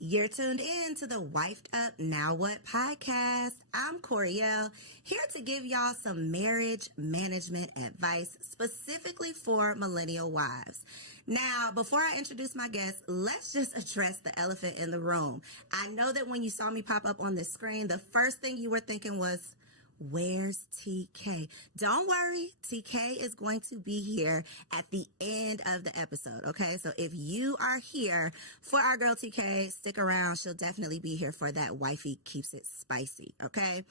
You're tuned in to the Wifed Up Now What podcast. I'm Coriel, here to give y'all some marriage management advice specifically for millennial wives. Now, before I introduce my guest, let's just address the elephant in the room. I know that when you saw me pop up on the screen, the first thing you were thinking was, where's TK? Don't worry, TK is going to be here at the end of the episode, okay? So if you are here for our girl TK, stick around. She'll definitely be here for that wifey keeps it spicy, okay?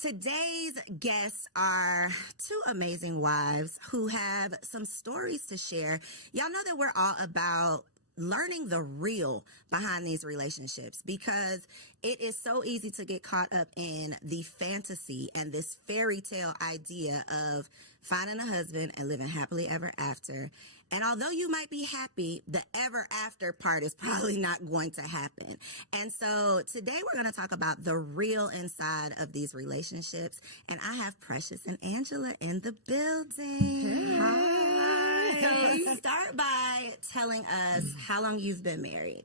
Today's guests are two amazing wives who have some stories to share. Y'all know that we're all about learning the real behind these relationships because it is so easy to get caught up in the fantasy and this fairy tale idea of finding a husband and living happily ever after. And although you might be happy, the ever after part is probably not going to happen. And so today we're going to talk about the real inside of these relationships. And I have Precious and Angela in the building. Hey. Hi. So start by telling us how long you've been married.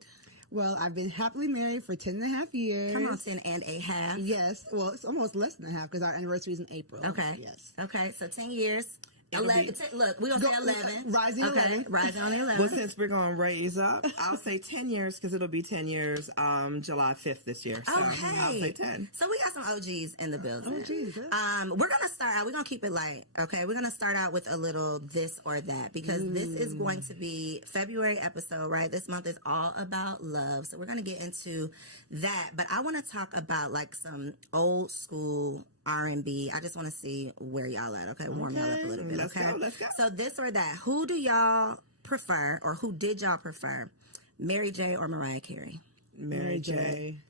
Well, I've been happily married for 10 and a half years. Come on, 10 and a half. Yes. Well, it's almost less than a half because our anniversary is in April. Okay. Yes. Okay, so 10 years. 11. Look, we're going to say 11. Rising okay. 11. Rising on the 11. Well, since we're going to raise up, I'll say 10 years because it'll be 10 years July 5th this year. So okay. I'll say 10. So we got some OGs in the building. OGs, we're going to start out. We're going to keep it light, okay? We're going to start out with a little this or that because this is going to be February episode, right? This month is all about love. So we're going to get into that. But I want to talk about like some old school R&B. I just want to see where y'all at, okay? Warm y'all up a little bit, okay? Let's go. So this or that, who do y'all prefer or who did y'all prefer, Mary J. or Mariah Carey? Mary J.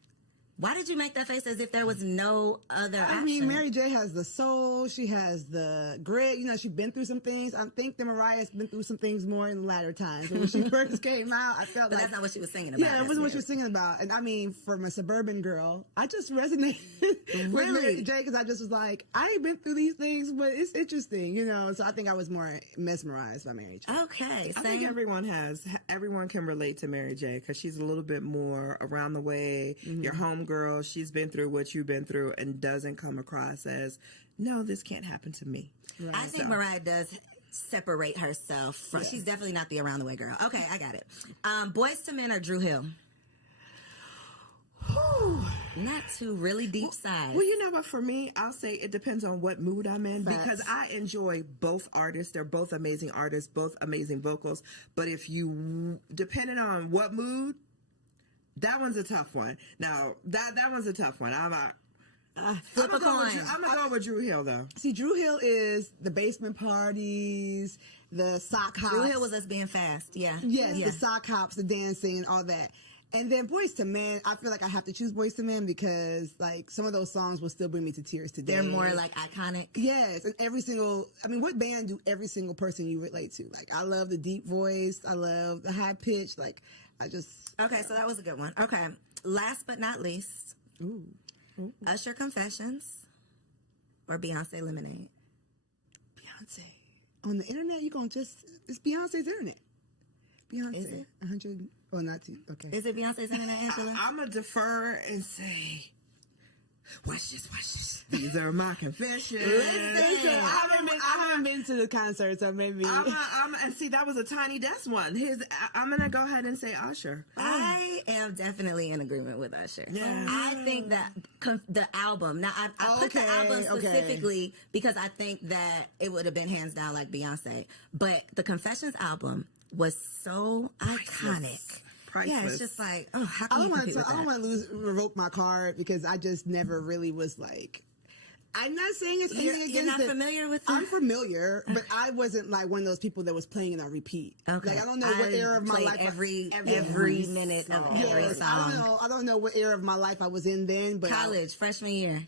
Why did you make that face as if there was no other option? I mean, Mary J has the soul. She has the grit. You know, she's been through some things. I think that Mariah's been through some things more in the latter times. When she first came out, I felt but like... that's not what she was singing about. Yeah, it wasn't what she was singing about. And I mean, from a suburban girl, I just resonated with Mary J because I just was like, I ain't been through these things, but it's interesting, you know? So I think I was more mesmerized by Mary J. Okay. I think everyone can relate to Mary J because she's a little bit more around the way. Your homegirl, she's been through what you've been through and doesn't come across as, no, this can't happen to me. Right. I think Mariah does separate herself from, she's definitely not the around the way girl. Okay, I got it. Boys to Men or Drew Hill? Not two really deep sides. Well, you know what? For me, I'll say it depends on what mood I'm in because I enjoy both artists. They're both amazing artists, both amazing vocals. But if you, depending on what mood, that one's a tough one. Now, that one's a tough one. Flip a coin. I'm going to go with Drew Hill, though. See, Drew Hill is the basement parties, the sock hops. Drew Hill was us being fast, yeah. Yes, the sock hops, the dancing, all that. And then Boys to Men, I feel like I have to choose Boys to Men because, like, some of those songs will still bring me to tears today. They're more, like, iconic. Yes, and what band do every single person you relate to? Like, I love the deep voice. I love the high pitch. Like, Okay, so that was a good one. Okay, last but not least, Usher Confessions or Beyonce Lemonade? Beyonce. On the internet, it's Beyonce's internet. Beyonce. Is it? 100, or not two, okay. Is it Beyonce's internet, Angela? I'm going to defer and say, watch this. These are my confessions. Listen, I haven't been to the concert, so maybe. And see, that was a Tiny Desk one. I'm going to go ahead and say Usher. I am definitely in agreement with Usher. Yeah. I think that the album, now I put the album specifically because I think that it would have been hands down like Beyonce, but the Confessions album was so iconic. Priceless. Yeah, it's just like, oh, how can you compete with that? I don't want to revoke my card because I just never really was like. I'm not saying it's anything against it. You're not familiar with it? I'm familiar, but I wasn't like one of those people that was playing it on repeat. Okay. Like, I don't know what era of my life. Every minute of every song. I don't know what era of my life I was in then, but college, freshman year.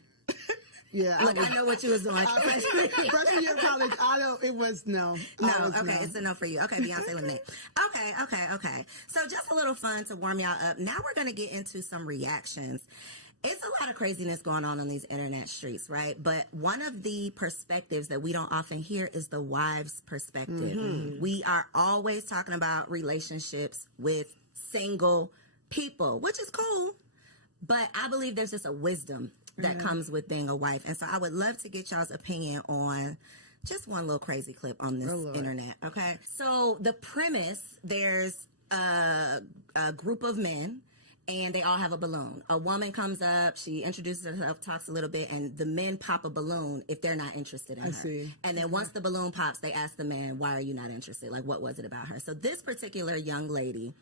Yeah. Look, I know what you was doing. Freshman year of college, no. Okay, it's a no for you. Okay, Beyonce Lemonade. Okay. So just a little fun to warm y'all up. Now we're going to get into some reactions. It's a lot of craziness going on these internet streets, right? But one of the perspectives that we don't often hear is the wife's perspective. We are always talking about relationships with single people, which is cool. But I believe there's just a wisdom that comes with being a wife. And so I would love to get y'all's opinion on just one little crazy clip on this internet. Okay. So the premise, there's a group of men and they all have a balloon. A woman comes up, she introduces herself, talks a little bit, and the men pop a balloon if they're not interested in her. See. And then once the balloon pops, they ask the man, why are you not interested? Like, what was it about her? So this particular young lady,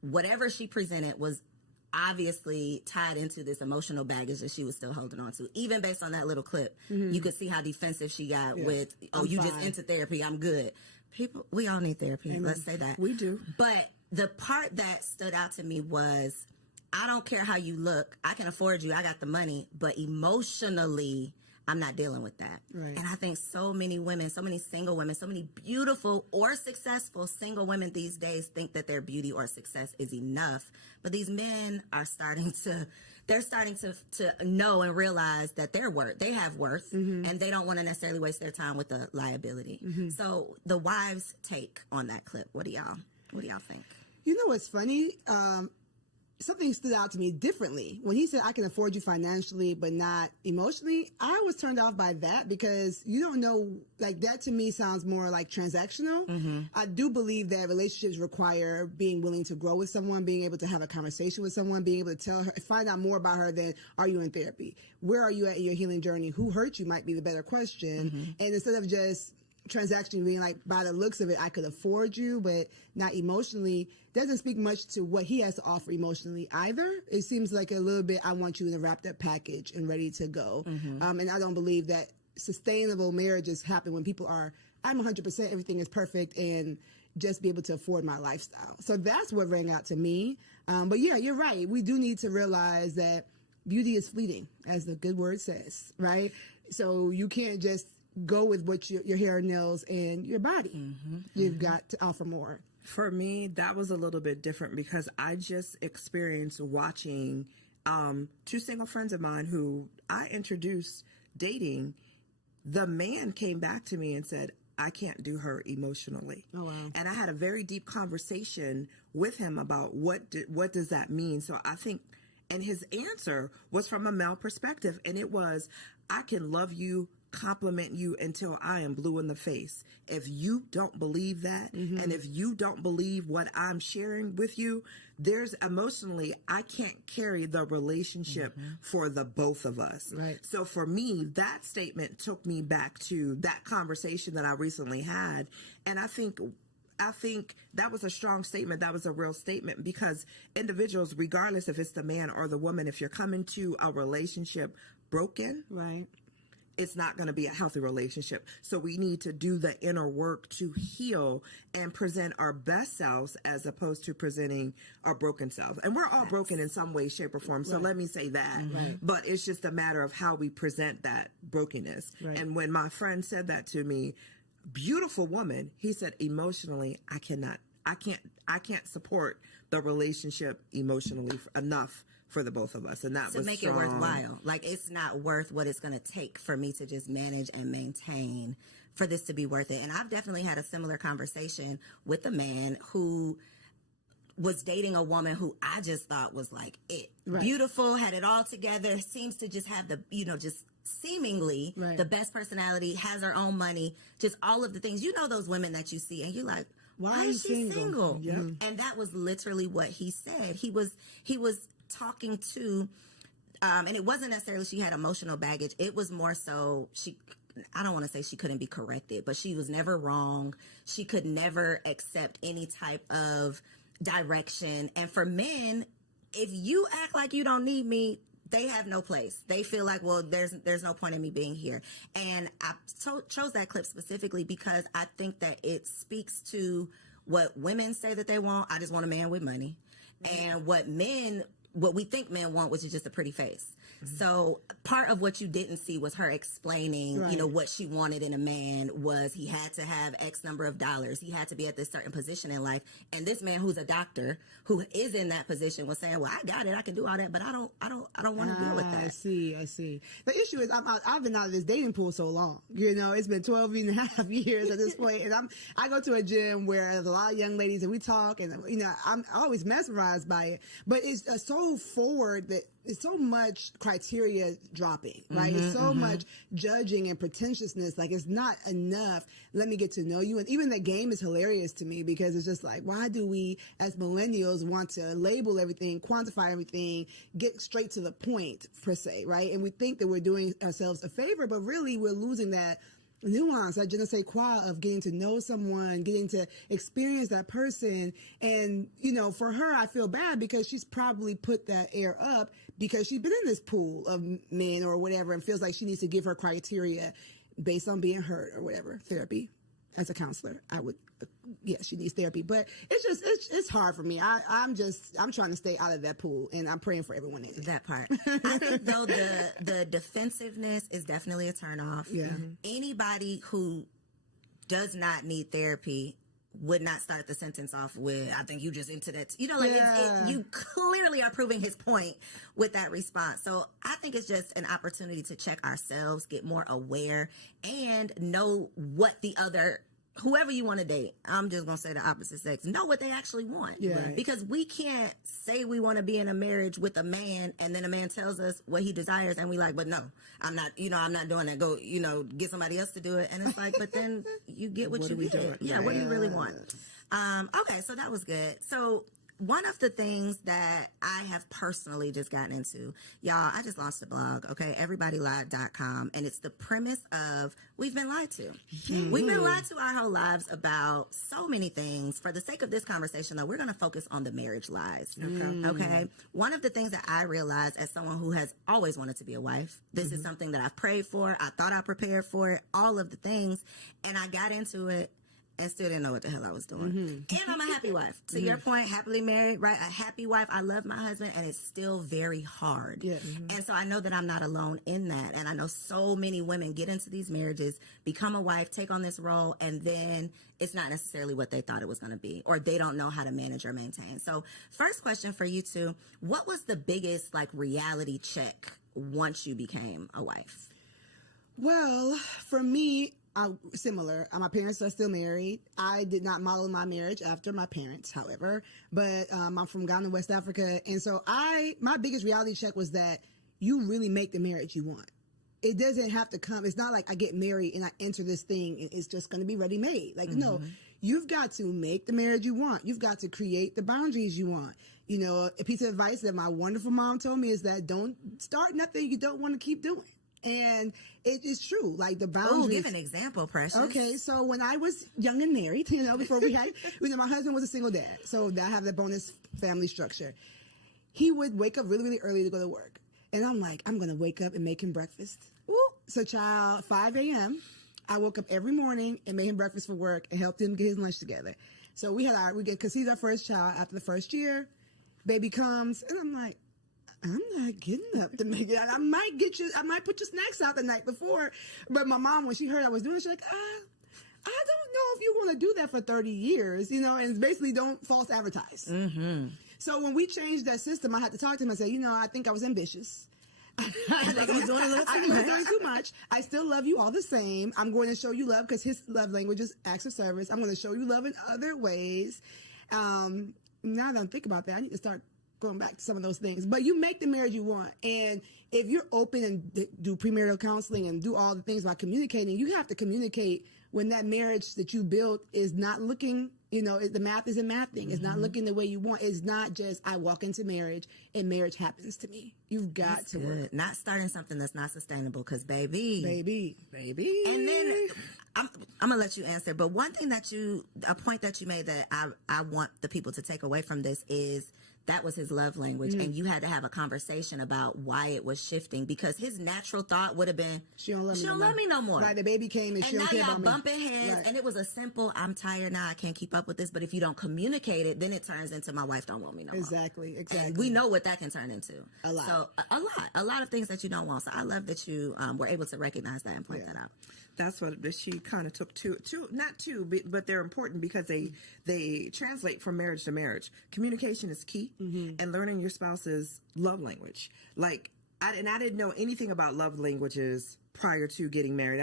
whatever she presented was obviously tied into this emotional baggage that she was still holding on to. Even based on that little clip, you could see how defensive she got with, oh, you just into therapy, I'm good. People, we all need therapy. Amen. Let's say that. We do. But the part that stood out to me was, I don't care how you look. I can afford you. I got the money. But emotionally, I'm not dealing with that. Right. And I think so many women, so many single women, so many beautiful or successful single women these days think that their beauty or success is enough. But these men are starting to know and realize that they have worth, and they don't want to necessarily waste their time with the liability. So the wives' take on that clip, what do y'all think? You know what's funny? Something stood out to me differently. When he said, I can afford you financially, but not emotionally, I was turned off by that because you don't know, like that to me sounds more like transactional. I do believe that relationships require being willing to grow with someone, being able to have a conversation with someone, being able to tell her, find out more about her than, are you in therapy? Where are you at in your healing journey? Who hurt you might be the better question. And instead of just transaction being like, by the looks of it, I could afford you, but not emotionally, doesn't speak much to what he has to offer emotionally either. It seems like a little bit, I want you in a wrapped up package and ready to go. And I don't believe that sustainable marriages happen when people are, I'm 100%, everything is perfect, and just be able to afford my lifestyle. So that's what rang out to me. But yeah, you're right. We do need to realize that beauty is fleeting, as the good word says, right? So you can't just go with what your hair, nails, and your body. You've got to offer more. For me, that was a little bit different because I just experienced watching two single friends of mine who I introduced dating. The man came back to me and said, I can't do her emotionally. Oh, wow. And I had a very deep conversation with him about what does that mean? So I think, and his answer was from a male perspective, and it was, I can love you, compliment you until I am blue in the face. If you don't believe that, and if you don't believe what I'm sharing with you, there's emotionally, I can't carry the relationship for the both of us. Right. So for me, that statement took me back to that conversation that I recently had. And I think that was a strong statement. That was a real statement because individuals, regardless if it's the man or the woman, if you're coming to a relationship broken, Right. it's not going to be a healthy relationship. So we need to do the inner work to heal and present our best selves as opposed to presenting our broken selves. And we're all broken in some way, shape, or form. So let me say that. But it's just a matter of how we present that brokenness. Right. And when my friend said that to me, beautiful woman, he said, emotionally, I can't support the relationship emotionally enough for the both of us. And that to was make strong. it worthwhile. Like, it's not worth what it's going to take for me to just manage and maintain for this to be worth it. And I've definitely had a similar conversation with a man who was dating a woman who I just thought was like it. Right. Beautiful, had it all together, seems to just have the, just seemingly the best personality, has her own money, just all of the things. You know those women that you see and you're like, why is she single? And that was literally what he said. He was talking to, and it wasn't necessarily she had emotional baggage. It was more so I don't want to say she couldn't be corrected, but she was never wrong. She could never accept any type of direction. And for men, if you act like you don't need me, they have no place. They feel like, well, there's no point in me being here. And I chose that clip specifically because I think that it speaks to what women say that they want. I just want a man with money. And what men what we think men want, which is just a pretty face. So part of what you didn't see was her explaining, you know, what she wanted in a man was he had to have X number of dollars. He had to be at this certain position in life. And this man who's a doctor who is in that position was saying, well, I got it. I can do all that, but I don't want to deal with that. I see. The issue is I've been out of this dating pool so long. You know, it's been 12 and a half years at this point. And I go to a gym where there's a lot of young ladies and we talk and, you know, I'm always mesmerized by it, but it's so forward that it's so much criteria dropping, right? It's so much judging and pretentiousness. Like, it's not enough. Let me get to know you. And even the game is hilarious to me because it's just like, why do we as millennials want to label everything, quantify everything, get straight to the point per se, right? And we think that we're doing ourselves a favor, but really we're losing that nuance, that je ne sais quoi of getting to know someone, getting to experience that person. And, you know, for her, I feel bad because she's probably put that air up because she's been in this pool of men or whatever and feels like she needs to give her criteria based on being hurt or whatever. Therapy. As a counselor, I would, she needs therapy. But it's hard for me. I'm trying to stay out of that pool, and I'm praying for everyone in it. That part. I think, though, the defensiveness is definitely a turnoff. Yeah. Anybody who does not need therapy would not start the sentence off with, I think you just into that. You know, like, you clearly are proving his point with that response. So I think it's just an opportunity to check ourselves, get more aware, and know what the other, whoever you want to date, I'm just going to say the opposite sex, know what they actually want. Yeah. Because we can't say we want to be in a marriage with a man and then a man tells us what he desires and we like, but no, I'm not doing that. Go, get somebody else to do it. And it's like, but then you get what you get. Yeah, what do you really want? Okay, so that was good. So one of the things that I have personally just gotten into, y'all, I just launched a blog, okay, everybodylied.com, and it's the premise of we've been lied to. We've been lied to our whole lives about so many things. For the sake of this conversation, though, we're going to focus on the marriage lies, okay? One of the things that I realized as someone who has always wanted to be a wife, this is something that I've prayed for, I thought I prepared for it, all of the things, and I got into it and still didn't know what the hell I was doing. And I'm a happy wife. To your point, happily married, right? A happy wife. I love my husband, and it's still very hard. Yeah. And so I know that I'm not alone in that. And I know so many women get into these marriages, become a wife, take on this role, and then it's not necessarily what they thought it was going to be, or they don't know how to manage or maintain. So first question for you two, what was the biggest reality check once you became a wife? Well, for me, similar. My parents are still married. I did not model my marriage after my parents, however, but I'm from Ghana, West Africa. And so my biggest reality check was that you really make the marriage you want. It doesn't have to come. It's not like I get married and I enter this thing and it's just going to be ready made. Like, no, you've got to make the marriage you want. You've got to create the boundaries you want. You know, a piece of advice that my wonderful mom told me is that don't start nothing you don't want to keep doing. And it is true, like the boundaries. Oh, give an example, Precious. Okay, so when I was young and married, before we had, my husband was a single dad, so I have the bonus family structure. He would wake up really, really early to go to work. And I'm like, I'm going to wake up and make him breakfast. Woo. So, 5 a.m., I woke up every morning and made him breakfast for work and helped him get his lunch together. So we because he's our first child after the first year, baby comes, and I'm like, I'm not getting up to make it. I might put your snacks out the night before. But my mom, when she heard I was doing it, she's like, I don't know if you want to do that for 30 years, and it's basically don't false advertise. So when we changed that system, I had to talk to him and say, I think I was ambitious. I think I was doing a little too much. I was doing too much. I still love you all the same. I'm going to show you love because his love language is acts of service. I'm going to show you love in other ways. Now that I think about that, I need to start going back to some of those things. But you make the marriage you want. And if you're open and do premarital counseling and do all the things about communicating, you have to communicate when that marriage that you built is not looking, the math isn't mathing. It's not looking the way you want. It's not just I walk into marriage and marriage happens to me. You've got That's to good. work. Not starting something that's not sustainable because baby. And And then I'm going to let you answer. But one thing a point that you made that I want the people to take away from this is that was his love language, and you had to have a conversation about why it was shifting, because his natural thought would have been, she don't love me no more. Like the baby came and she now don't care y'all about me. bumping heads, Right. and it was a simple, I'm tired now, I can't keep up with this. But if you don't communicate it, then it turns into, my wife don't want me no more. Exactly. And we know what that can turn into. A lot. So a lot of things that you don't want. So I love that you were able to recognize that and point that out. That's what she kind of took not two, but they're important because they translate from marriage to marriage. Communication is key, and learning your spouse's love language. Like, I didn't know anything about love languages prior to getting married.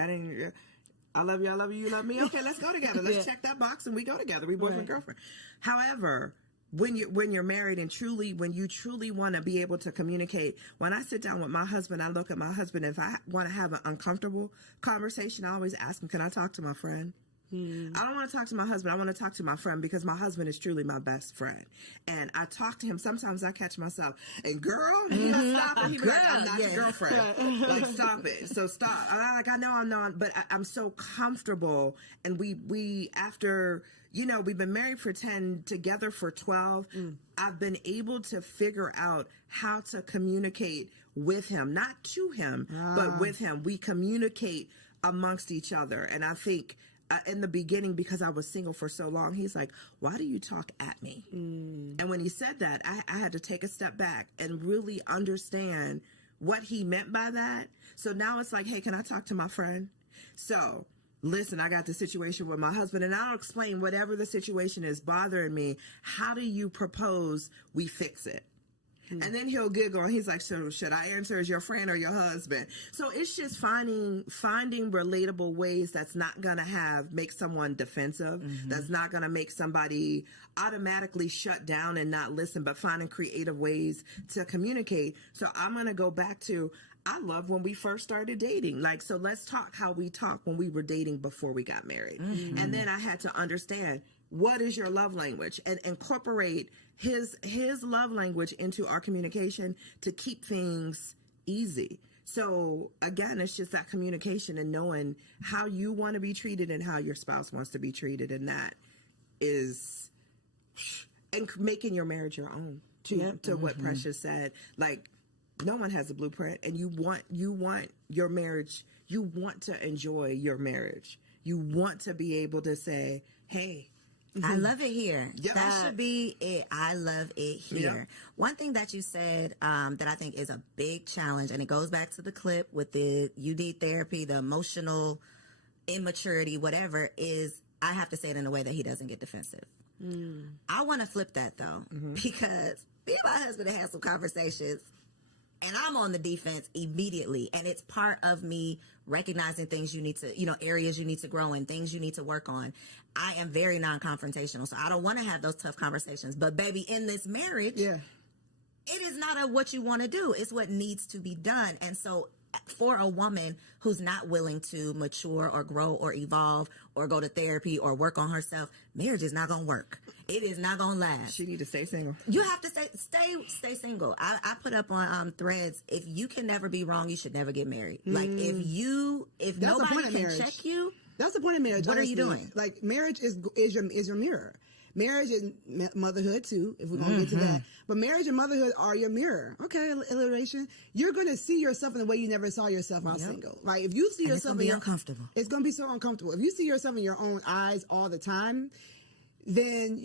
I love you, I love you, you love me. Okay, let's go together. Let's check that box and we go together. We boyfriend, girlfriend. However, when you're married and when you truly want to be able to communicate, when I sit down with my husband, I look at my husband. If I want to have an uncomfortable conversation, I always ask him, can I talk to my friend? I don't want to talk to my husband. I want to talk to my friend, because my husband is truly my best friend. And I talk to him. Sometimes I catch myself, and girl, he'll stop and he'll be like, I'm not your girlfriend. Like, stop it. So stop. I know I'm not, but I'm so comfortable. And we after, we've been married for 10, together for 12. I've been able to figure out how to communicate with him, not to him, but with him. We communicate amongst each other. And I think, in the beginning, because I was single for so long, he's like, why do you talk at me? And when he said that, I had to take a step back and really understand what he meant by that. So now it's like, hey, can I talk to my friend? So listen, I got the situation with my husband, and I'll explain whatever the situation is bothering me. How do you propose we fix it? And then he'll giggle, and he's like, so should I answer as your friend or your husband? So it's just finding relatable ways that's not going to make someone defensive, that's not going to make somebody automatically shut down and not listen, but finding creative ways to communicate. So I'm going to go back to, I love when we first started dating. Like, so let's talk how we talked when we were dating before we got married. And then I had to understand, what is your love language, and incorporate his love language into our communication to keep things easy. So again, it's just that communication and knowing how you want to be treated and how your spouse wants to be treated. And that is, and making your marriage your own to what Precious said. Like, no one has a blueprint, and you want your marriage. You want to enjoy your marriage. You want to be able to say, hey, I love it here. Yep. That should be it. I love it here. Yep. One thing that you said that I think is a big challenge, and it goes back to the clip with the you need therapy, the emotional immaturity, whatever, is I have to say it in a way that he doesn't get defensive. I want to flip that, though, because me and my husband have had some conversations, and I'm on the defense immediately. And it's part of me recognizing things you need to, areas you need to grow in, things you need to work on. I am very non-confrontational, so I don't want to have those tough conversations. But baby, in this marriage, it is not what you want to do. It's what needs to be done. And so for a woman who's not willing to mature or grow or evolve or go to therapy or work on herself, marriage is not going to work. It is not going to last. she need to stay single. You have to stay single. I put up on Threads, if you can never be wrong, you should never get married. Like, if That's the point nobody of can marriage. check you, That's the point of marriage. What are you honestly. doing? Like, marriage is your mirror. Marriage is motherhood too, if we're going to get to that. But marriage and motherhood are your mirror. Okay, alliteration. You're going to see yourself in the way you never saw yourself while single. Like, if you see and it's yourself going to be uncomfortable. it's going to be so uncomfortable. If you see yourself in your own eyes all the time, then,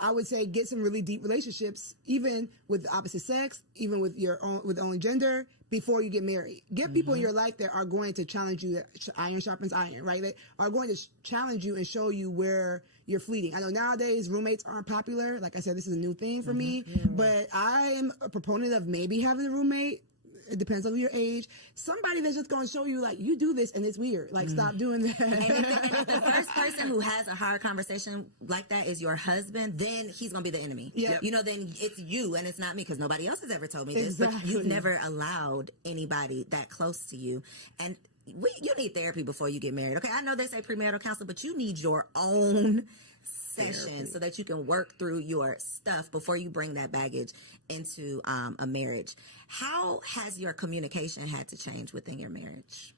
I would say get some really deep relationships, even with the opposite sex, even with the only gender, before you get married. Get people in your life that are going to challenge you, that iron sharpens iron, right? They are going to challenge you and show you where you're fleeting. I know nowadays roommates aren't popular. Like I said, this is a new thing for me, but I am a proponent of maybe having a roommate. It depends on your age. Somebody that's just going to show you, like, you do this and it's weird. Like, stop doing that. And if the first person who has a hard conversation like that is your husband, then he's going to be the enemy. Yep. Then it's you and it's not me, because nobody else has ever told me this. Exactly. But you've never allowed anybody that close to you. And you need therapy before you get married. Okay, I know they say premarital counseling, but you need your own session so that you can work through your stuff before you bring that baggage into a marriage. How has your communication had to change within your marriage?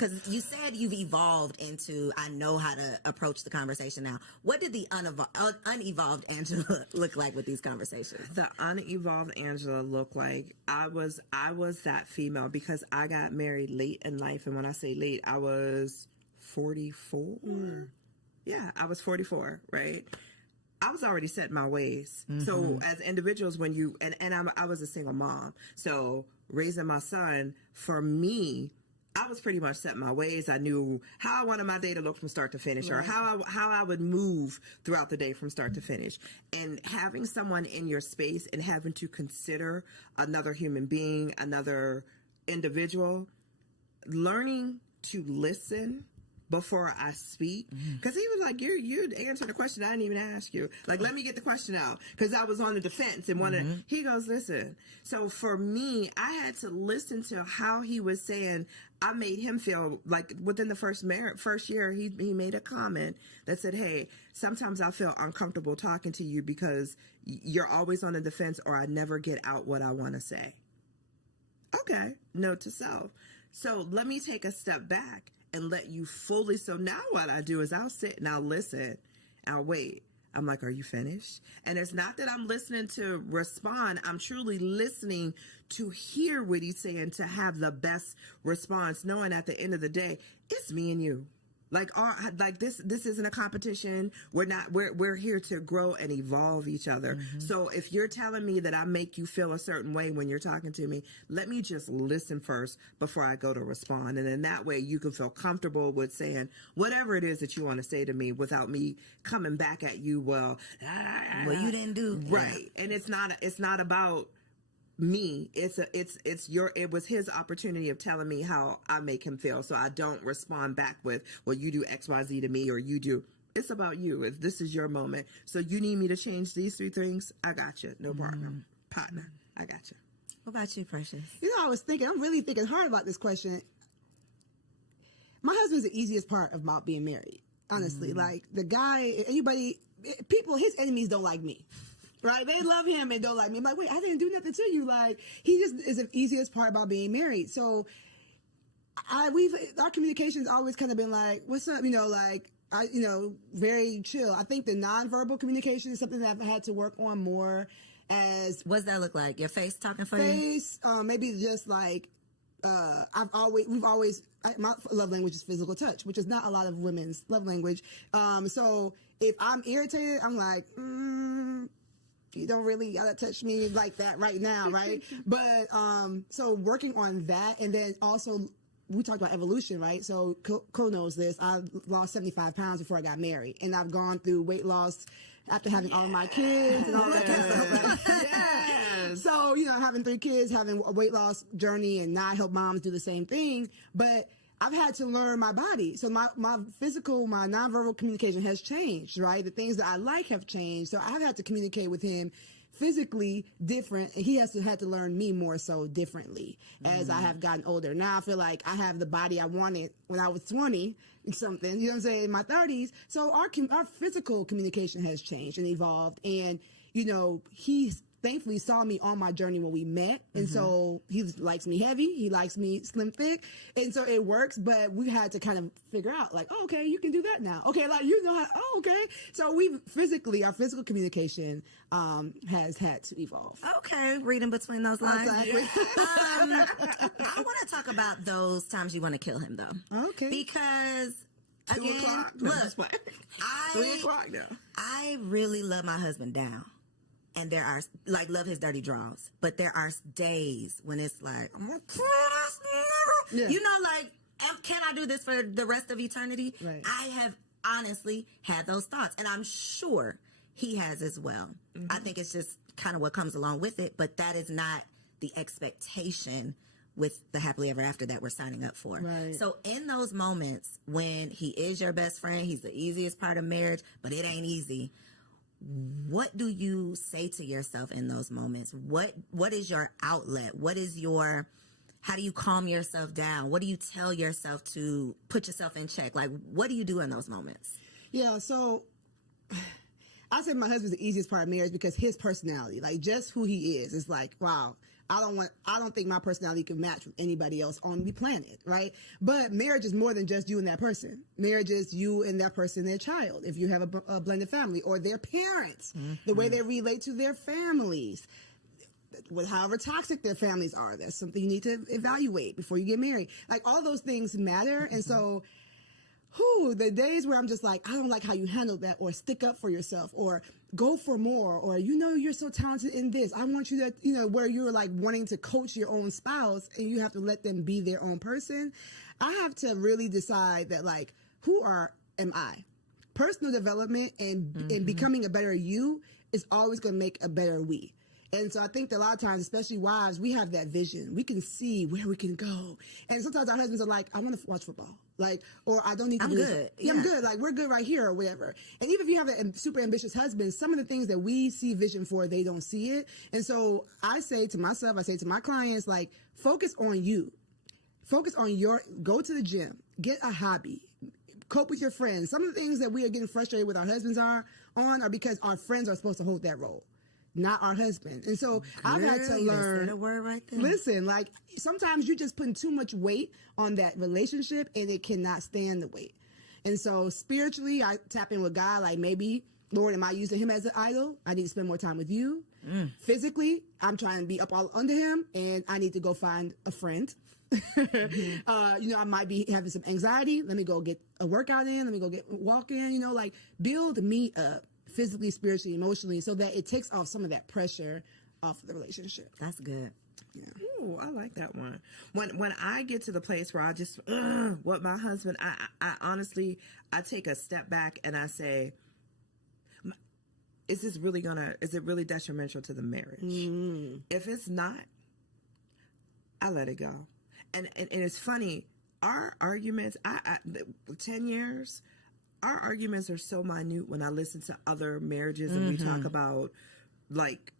because you said you've evolved into, I know how to approach the conversation now. What did the unevolved Angela look like with these conversations? The unevolved Angela looked like I was that female because I got married late in life. And when I say late, I was 44. Yeah, I was 44, right? I was already set in my ways. So as individuals, when you, and I was a single mom. So raising my son, for me, I was pretty much set in my ways. I knew how I wanted my day to look from start to finish, or how I would move throughout the day from start to finish. And having someone in your space and having to consider another human being, another individual, learning to listen before I speak, because he was like, you answered the question I didn't even ask you. Like, let me get the question out, because I was on the defense and wanted. He goes, listen. So for me, I had to listen to how he was saying. I made him feel like within the first year, he made a comment that said, hey, sometimes I feel uncomfortable talking to you because you're always on the defense, or I never get out what I want to say. Okay, note to self. So let me take a step back and let you fully. So now what I do is I'll sit and I'll listen. I'll wait. I'm like, are you finished? And it's not that I'm listening to respond. I'm truly listening to hear what he's saying, to have the best response, knowing at the end of the day, it's me and you. Like this isn't a competition. We're here to grow and evolve each other. So if you're telling me that I make you feel a certain way when you're talking to me, let me just listen first before I go to respond. And then that way you can feel comfortable with saying whatever it is that you want to say to me without me coming back at you. Well, you didn't do right. And it's not about me. It was his opportunity of telling me how I make him feel. So I don't respond back with, well, you do XYZ to me, or you do. It's about you. If this is your moment. So you need me to change these 3 things, I got you. No problem. Partner, I got you. What about you, Precious? I'm really thinking hard about this question. My husband's the easiest part about being married. Honestly, like the guy, his enemies don't like me. Right? They love him and don't like me. I'm like, wait, I didn't do nothing to you. Like, he just is the easiest part about being married. So our communication's always kind of been like, what's up? Very chill. I think the nonverbal communication is something that I've had to work on more. What's that look like? Your face talking for you? Face, maybe just like, my love language is physical touch, which is not a lot of women's love language. So if I'm irritated, I'm like, you don't really gotta touch me like that right now, right? But so working on that, and then also we talked about evolution, right? So Cole knows this. I lost 75 pounds before I got married, and I've gone through weight loss after having all of my kids and all that kind of stuff. Yes. So having 3 kids, having a weight loss journey, and now I help moms do the same thing, but I've had to learn my body. So my nonverbal communication has changed, right? The things that I like have changed. So I've had to communicate with him physically different, and he had to learn me more so differently as I have gotten older. Now I feel like I have the body I wanted when I was 20 something, you know what I'm saying, in my 30s. So our physical communication has changed and evolved, and he's thankfully saw me on my journey when we met. And so he likes me heavy. He likes me slim thick. And so it works, but we had to kind of figure out like, oh, okay, you can do that now. Okay. Like, okay. So our physical communication, has had to evolve. Okay. Reading between those lines. Exactly. I want to talk about those times you want to kill him though. Okay. Because 2 o'clock? Look, 3 o'clock now. I really love my husband down. And there are, love his dirty draws. But there are days when it's like, I'm going to kill this nigga. Yeah. Can I do this for the rest of eternity? Right. I have honestly had those thoughts. And I'm sure he has as well. I think it's just kind of what comes along with it. But that is not the expectation with the happily ever after that we're signing up for. Right. So in those moments when he is your best friend, he's the easiest part of marriage, but it ain't easy. What do you say to yourself in those moments? What is your outlet? How do you calm yourself down? What do you tell yourself to put yourself in check? Like, what do you do in those moments? Yeah, so I said my husband's the easiest part of marriage because his personality, like just who he is like, wow, I don't think my personality can match with anybody else on the planet, right? But marriage is more than just you and that person. Marriage is you and that person, their child, if you have a blended family, or their parents, the way they relate to their families. With however toxic their families are, that's something you need to evaluate before you get married. Like, all those things matter. And so, the days where I'm just like, I don't like how you handled that, or stick up for yourself, or go for more, or, you're so talented in this, I want you to, where you're like wanting to coach your own spouse and you have to let them be their own person. I have to really decide that, like, am I? Personal development and becoming a better you is always going to make a better we. And so I think that a lot of times, especially wives, we have that vision. We can see where we can go. And sometimes our husbands are like, I want to watch football. Like, or I don't need to do good. Yeah, I'm good. Like, we're good right here, or whatever. And even if you have a super ambitious husband, some of the things that we see vision for, they don't see it. And so I say to myself, I say to my clients, like, focus on you. Focus on go to the gym, get a hobby, cope with your friends. Some of the things that we are getting frustrated with our husbands are because our friends are supposed to hold that role, not our husband. And so I've had to learn. A word right there. Listen, like, sometimes you're just putting too much weight on that relationship and it cannot stand the weight. And so spiritually, I tap in with God, like, maybe, Lord, am I using him as an idol? I need to spend more time with you. Physically, I'm trying to be up all under him and I need to go find a friend. I might be having some anxiety. Let me go get a workout in. Let me go get walk in, like, build me up physically, spiritually, emotionally, so that it takes off some of that pressure off of the relationship. That's good. Yeah. Ooh, I like that one. When I get to the place where I just, what my husband, I honestly, I take a step back and I say, is it really detrimental to the marriage? If it's not, I let it go. And it's funny, our arguments, 10 years, our arguments are so minute when I listen to other marriages and we talk about, like,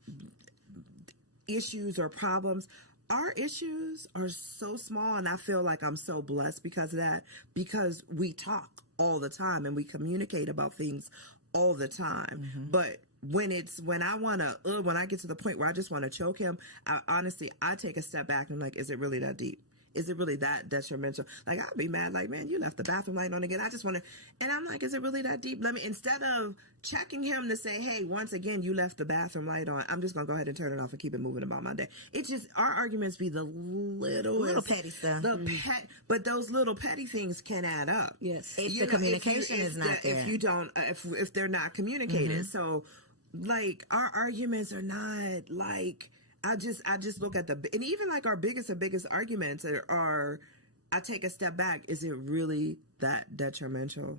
issues or problems. Our issues are so small, and I feel like I'm so blessed because of that, because we talk all the time and we communicate about things all the time. But when I get to the point where I just want to choke him, I take a step back and I'm like, is it really that deep? Is it really that detrimental? Like, I'd be mad, like, man, you left the bathroom light on again. I just want to, and I'm like, is it really that deep? Instead of checking him to say, hey, once again, you left the bathroom light on, I'm just going to go ahead and turn it off and keep it moving about my day. It's just, our arguments be the little petty stuff. But those little petty things can add up. Yes. If the communication is not there. If you don't, if they're not communicated. So, like, our arguments are not, like, I just look at and even like our biggest arguments are, I take a step back. Is it really that detrimental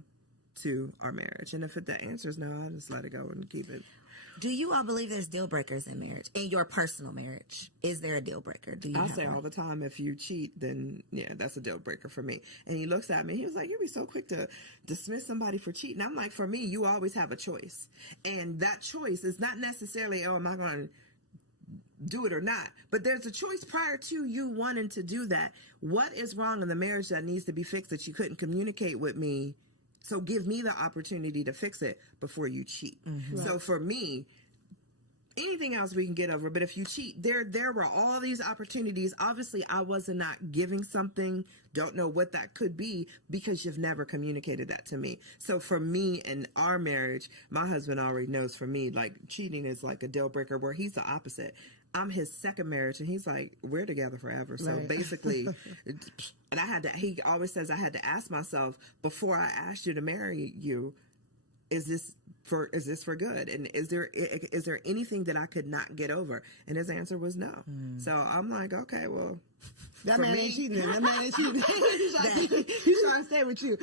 to our marriage? And if the answer is no, I just let it go and keep it. Do you all believe there's deal breakers in marriage? In your personal marriage, is there a deal breaker? I say all the time, if you cheat, then yeah, that's a deal breaker for me. And he looks at me, he was like, you'd be so quick to dismiss somebody for cheating. I'm like, for me, you always have a choice. And that choice is not necessarily, am I going to do it or not, but there's a choice prior to you wanting to do that. What is wrong in the marriage that needs to be fixed that you couldn't communicate with me? So give me the opportunity to fix it before you cheat. So for me, anything else we can get over, but if you cheat, there were all these opportunities. Obviously, I wasn't not giving something, don't know what that could be, because you've never communicated that to me. So for me in our marriage, my husband already knows, for me, like, cheating is like a deal breaker, where he's the opposite. I'm his second marriage, and he's like, we're together forever. So basically, and he always says I had to ask myself, before I asked you to marry you, is this for good? And is there anything that I could not get over? And his answer was no. So I'm like, okay, well, that man ain't cheating. That man ain't cheating. He's trying to stay with you.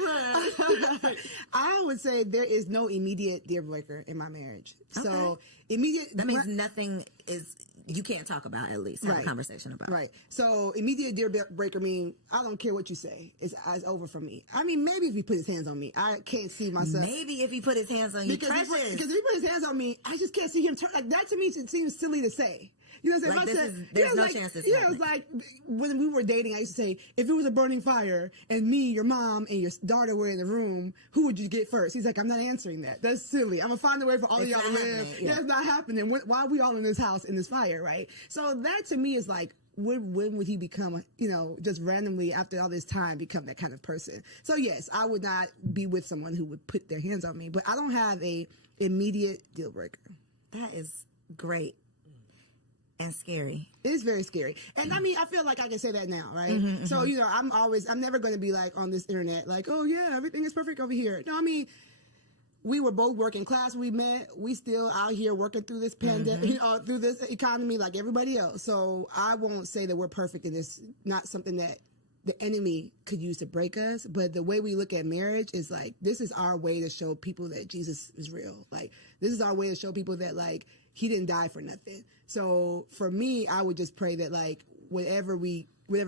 I would say there is no immediate deal breaker in my marriage. Okay. So that means nothing is, you can't talk about, at least have a conversation about. Right. So immediate deal breaker mean I don't care what you say. It's over for me. I mean, maybe if he put his hands on me, I can't see myself. Maybe if he put his hands on you, because if he put his hands on me, I just can't see him turn. Like, that to me seems silly to say. You know what I'm Like, saying? there's no chance this Yeah, it was like when we were dating, I used to say, if it was a burning fire and me, your mom, and your daughter were in the room, who would you get first? He's like, I'm not answering that. That's silly. I'm gonna find a way for all of y'all to live. Yeah, it's not happening. Why are we all in this house in this fire, right? So that to me is like, when would he become, just randomly after all this time become that kind of person? So yes, I would not be with someone who would put their hands on me, but I don't have a immediate deal breaker. That is great and scary. It is very scary. And I mean, I feel like I can say that now, right? So, I'm never going to be like on this internet, like, oh yeah, everything is perfect over here. No, I mean, we were both working class. We met. We still out here working through this pandemic, through this economy like everybody else. So I won't say that we're perfect in this. Not something that the enemy could use to break us. But the way we look at marriage is like, this is our way to show people that Jesus is real. Like, this is our way to show people that like he didn't die for nothing. So for me, I would just pray that like whatever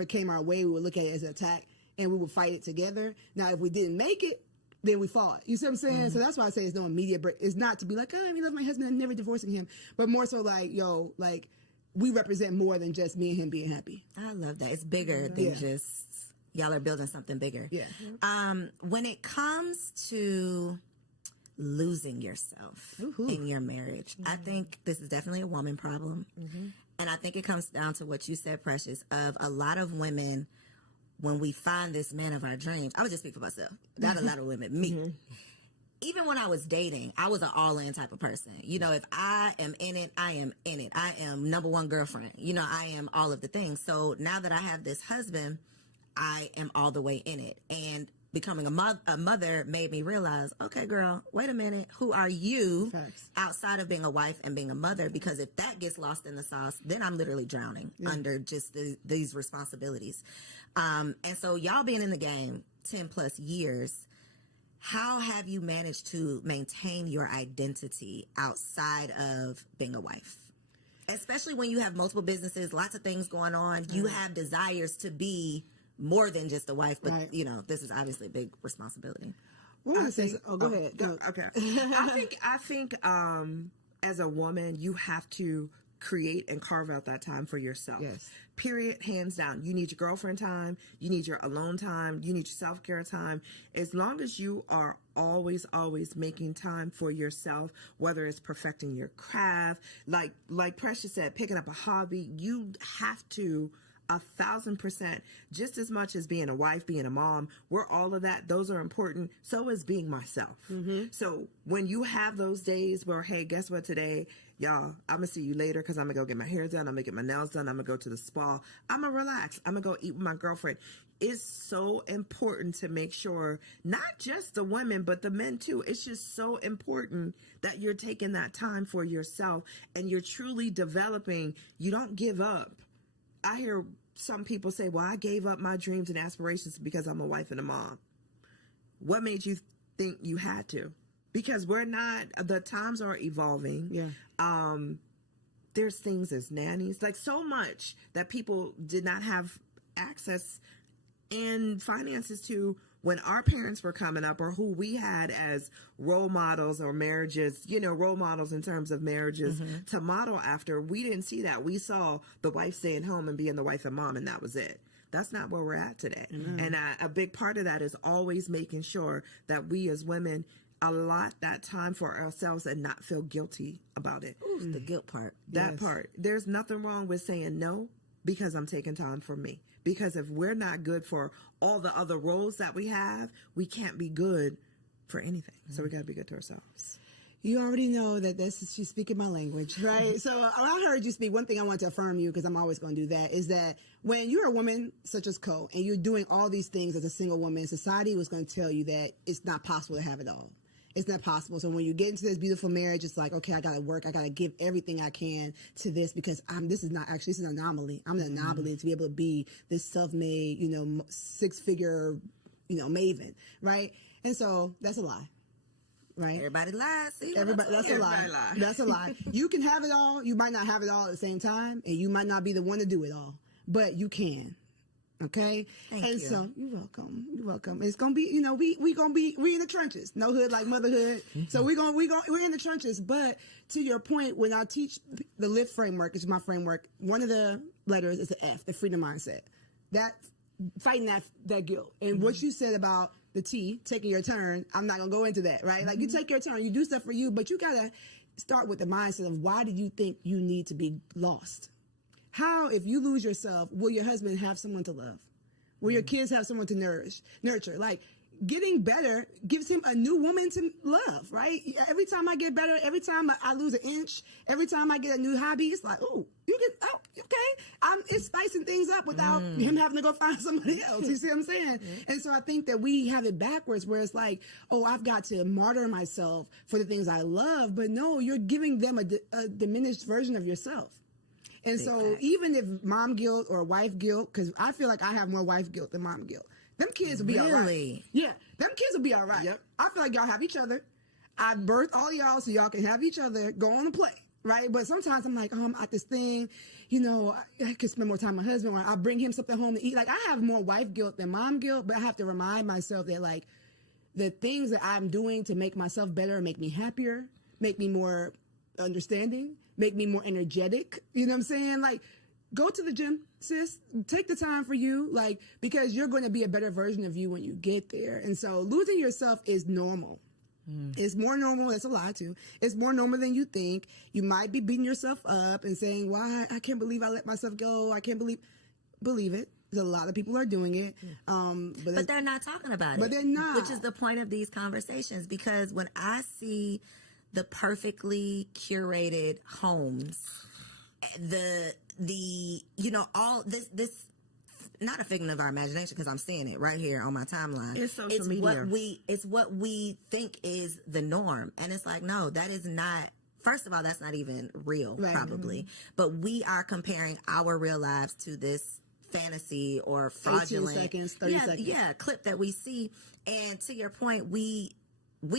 came our way, we would look at it as an attack and we would fight it together. Now, if we didn't make it, then we fought. You see what I'm saying? So that's why I say it's no immediate break. It's not to be like, oh, I love my husband, I'm never divorcing him. But more so like, we represent more than just me and him being happy. I love that. It's bigger than just y'all are building something bigger. Yeah. When it comes to losing yourself in your marriage, I think this is definitely a woman problem. And I think it comes down to what you said, Precious, of a lot of women, when we find this man of our dreams, I would just speak for myself, not a lot of women, me. Even when I was dating, I was an all-in type of person. If I am in it, I am in it. I am number one girlfriend. I am all of the things. So now that I have this husband, I am all the way in it. And becoming a mother made me realize, okay, girl, wait a minute. Who are you outside of being a wife and being a mother? Because if that gets lost in the sauce, then I'm literally drowning under just these responsibilities. And so y'all being in the game 10 plus years, how have you managed to maintain your identity outside of being a wife? Especially when you have multiple businesses, lots of things going on, you have desires to be more than just a wife, but this is obviously a big responsibility. Go ahead. No. Okay. I think as a woman, you have to create and carve out that time for yourself. Yes. Period. Hands down. You need your girlfriend time. You need your alone time. You need your self-care time. As long as you are always making time for yourself, whether it's perfecting your craft, like Precious said, picking up a hobby, you have to 1,000%, just as much as being a wife, being a mom, we're all of that. Those are important. So is being myself. So when you have those days where, hey, guess what today? Y'all, I'm going to see you later because I'm going to go get my hair done. I'm going to get my nails done. I'm going to go to the spa. I'm going to relax. I'm going to go eat with my girlfriend. It's so important to make sure, not just the women, but the men too. It's just so important that you're taking that time for yourself and you're truly developing. You don't give up. I hear some people say, well, I gave up my dreams and aspirations because I'm a wife and a mom. What made you think you had to? Because the times are evolving. Yeah. There's things as nannies, like so much that people did not have access and finances to when our parents were coming up, or who we had as role models or marriages, role models in terms of marriages to model after. We didn't see that. We saw the wife staying home and being the wife and mom, and that was it. That's not where we're at today. And a big part of that is always making sure that we as women allot that time for ourselves and not feel guilty about it. Ooh, the guilt part. That part. There's nothing wrong with saying no because I'm taking time for me. Because if we're not good for all the other roles that we have, we can't be good for anything. So we got to be good to ourselves. You already know that she's speaking my language, right? So I heard you speak. One thing I want to affirm you, because I'm always going to do that, is that when you're a woman such as Co, and you're doing all these things as a single woman, society was going to tell you that it's not possible to have it all. It's not possible. So when you get into this beautiful marriage, it's like, okay, I got to work. I got to give everything I can to this because this is an anomaly. I'm an anomaly to be able to be this self-made, 6-figure, maven, right? And so that's a lie. Right? Everybody lies. See, that's a lie. That's a lie. You can have it all. You might not have it all at the same time, and you might not be the one to do it all, but you can. Okay. Thank and you. so you're welcome. You're welcome. It's gonna be, you know, we in the trenches. No hood like motherhood. So we're in the trenches. But to your point, when I teach the LIFT framework, which is my framework, one of the letters is the F, the freedom mindset. That fighting that guilt. And what you said about the T, taking your turn, I'm not gonna go into that, right? Like you take your turn, you do stuff for you, but you gotta start with the mindset of why do you think you need to be lost? How, if you lose yourself, will your husband have someone to love? Will your kids have someone to nurture? Like, getting better gives him a new woman to love, right? Every time I get better, every time I lose an inch, every time I get a new hobby, it's like, okay. It's spicing things up without him having to go find somebody else. You see what I'm saying? And so I think that we have it backwards where it's like, oh, I've got to martyr myself for the things I love. But no, you're giving them a diminished version of yourself. And so even if mom guilt or wife guilt, because I feel like I have more wife guilt than mom guilt, them kids will be all right. Yeah, them kids will be all right. Yep. I feel like y'all have each other. I birthed all y'all so y'all can have each other, go on and play, right? But sometimes I'm like, oh, I'm at this thing, you know, I could spend more time with my husband, or I bring him something home to eat. Like, I have more wife guilt than mom guilt, but I have to remind myself that, like, the things that I'm doing to make myself better, make me happier, make me more understanding, make me more energetic. You know what I'm saying? Like, go to the gym, sis. Take the time for you, like, because you're going to be a better version of you when you get there. And so losing yourself is normal. It's more normal. That's a lie, too. It's more normal than you think. You might be beating yourself up and saying, why? I can't believe I let myself go. I can't believe it. A lot of people are doing it. But they're not talking about it. But they're not. Which is the point of these conversations. Because when I see the perfectly curated homes, the you know, all this not a figment of our imagination, because I'm seeing it right here on my timeline. It's social media. It's what we think is the norm, and it's like, no, that is not. First of all, that's not even real, probably. But we are comparing our real lives to this fantasy or fraudulent 18 seconds, 30 seconds. clip that we see. And to your point, we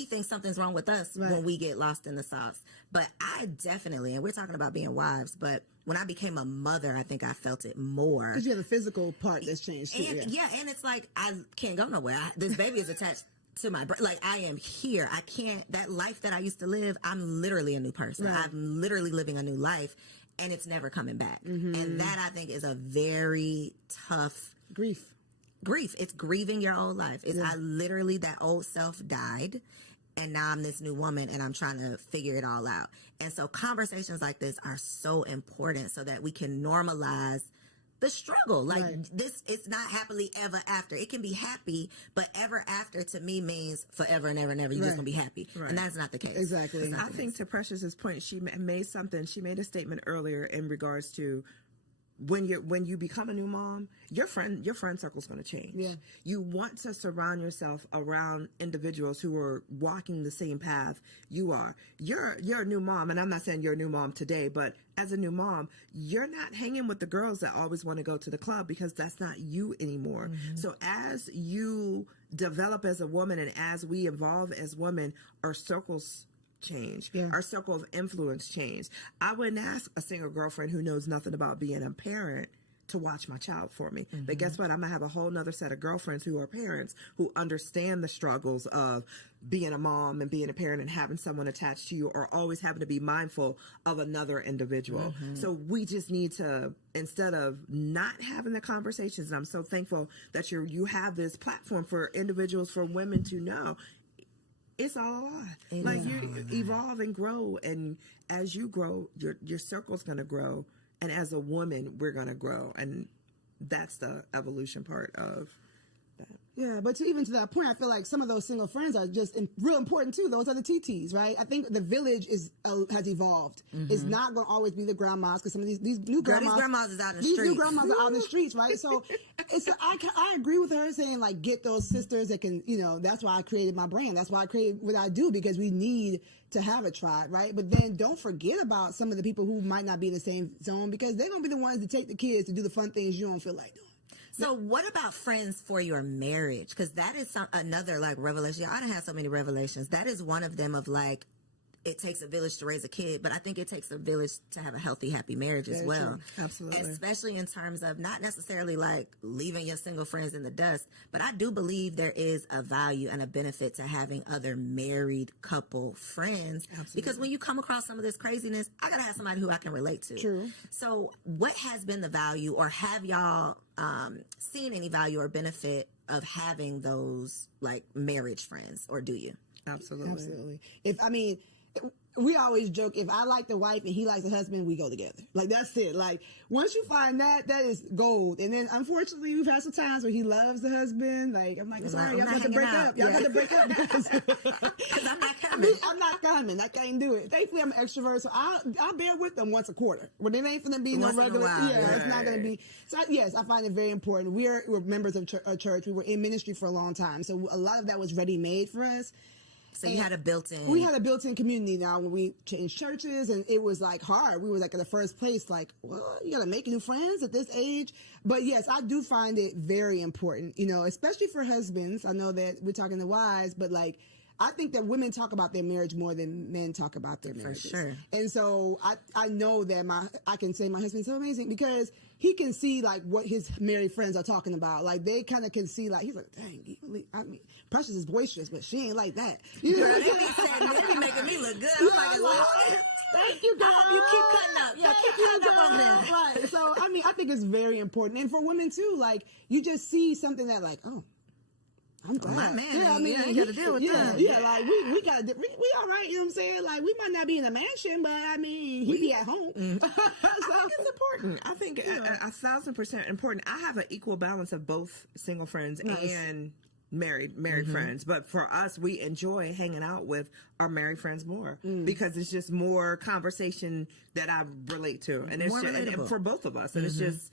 think something's wrong with us when we get lost in the sauce. But I definitely, and we're talking about being wives, but when I became a mother, I think I felt it more. Because you have a physical part that's changed too. And it's like, I can't go nowhere. This baby is attached to my brain. Like, I am here. I can't, that life that I used to live, I'm literally a new person. Right. I'm literally living a new life, and it's never coming back. And that, I think, is a very tough Grief. It's grieving your old life. I literally, that old self died, and now I'm this new woman, and I'm trying to figure it all out. And so conversations like this are so important, so that we can normalize the struggle. Like, this, it's not happily ever after. It can be happy, but ever after to me means forever and ever and ever. You're just gonna be happy, and that's not the case. Exactly. I think to Precious's point, she made a statement earlier in regards to when you become a new mom, your friend circle is going to change. Yeah. You want to surround yourself around individuals who are walking the same path you are. You're a new mom, and I'm not saying you're a new mom today, but as a new mom, you're not hanging with the girls that always want to go to the club, because that's not you anymore. So as you develop as a woman, and as we evolve as women, our circles change. Our circle of influence change. I wouldn't ask a single girlfriend who knows nothing about being a parent to watch my child for me. But guess what? I'm going to have a whole nother set of girlfriends who are parents, who understand the struggles of being a mom and being a parent and having someone attached to you, or always having to be mindful of another individual. So we just need to, instead of not having the conversations, and I'm so thankful that you have this platform for individuals, for women to know, it's all a lie. Like, you evolve and grow, and as you grow, your circle's going to grow, and as a woman, we're going to grow, and that's the evolution part of that. Yeah, but even to that point, I feel like some of those single friends are just real important too. Those are the TTs, right? I think the village has evolved. It's not going to always be the grandmas, because some of these new grandmas, these grandmas is out in the these streets. new grandmas are out in the streets, right? So I agree with her saying, like, get those sisters that can, you know, that's why I created my brand. That's why I created what I do, because we need to have a tribe, right? But then don't forget about some of the people who might not be in the same zone, because they're going to be the ones to take the kids to do the fun things you don't feel like doing. So what about friends for your marriage? Because that is another, like, revelation. I done had so many revelations. That is one of them, of like, it takes a village to raise a kid, but I think it takes a village to have a healthy, happy marriage as well. True. Absolutely. Especially in terms of not necessarily like leaving your single friends in the dust, but I do believe there is a value and a benefit to having other married couple friends. Absolutely. Because when you come across some of this craziness, I gotta have somebody who I can relate to. True. So what has been the value, or have y'all seen any value or benefit of having those like marriage friends, or do you? Absolutely. We always joke, if I like the wife and he likes the husband, we go together. Like, that's it. Like, once you find that, that is gold. And then, unfortunately, we've had some times where he loves the husband. Like, I'm like, sorry, y'all got to break up. Y'all got to break up because I'm not coming. I'm not coming. I can't do it. Thankfully, I'm an extrovert, so I'll bear with them once a quarter. But it ain't finna be no Once in a regular. while, Yeah, it's not gonna be. So yes, I find it very important. We're members of church. We were in ministry for a long time, so a lot of that was ready made for us. So you had a built-in. We had a built-in community now when we changed churches, and it was like hard. We were like in the first place, like, well, you got to make new friends at this age. But yes, I do find it very important, you know, especially for husbands. I know that we're talking to wives, but like, I think that women talk about their marriage more than men talk about their marriages. For sure. And so I know that I can say my husband's so amazing because he can see like what his married friends are talking about. Like they kind of can see like, he's like, dang, Precious is boisterous, but she ain't like that. You know, Girl, they be making me look good. I'm like, as long as thank you, girl. you keep cutting up. Yeah, keep cutting up on there. Right. So I think it's very important, and for women too. Like you just see something that like, oh, I'm glad. My man, yeah, ain't got to deal with that. Yeah, like we got to, we all right. You know what I'm saying? Like we might not be in a mansion, but I mean, he be at home. I think it's important. I think 1,000% important. I have an equal balance of both single friends and married friends, but for us, we enjoy hanging out with our married friends more because it's just more conversation that I relate to, and it's just, and for both of us, and it's just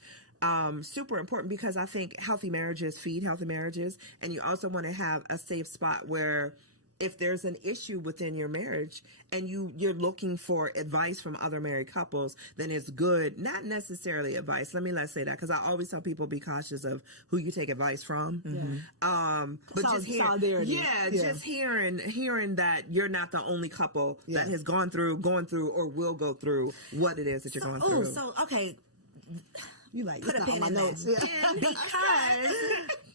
super important because I think healthy marriages feed healthy marriages, and you also want to have a safe spot where if there's an issue within your marriage and you're looking for advice from other married couples, then it's good, not necessarily advice. Let's say that, because I always tell people be cautious of who you take advice from. But just just hearing that you're not the only couple that has gone through or will go through what it is that you're going through. So okay. You like put a pin on my in notes. that. Because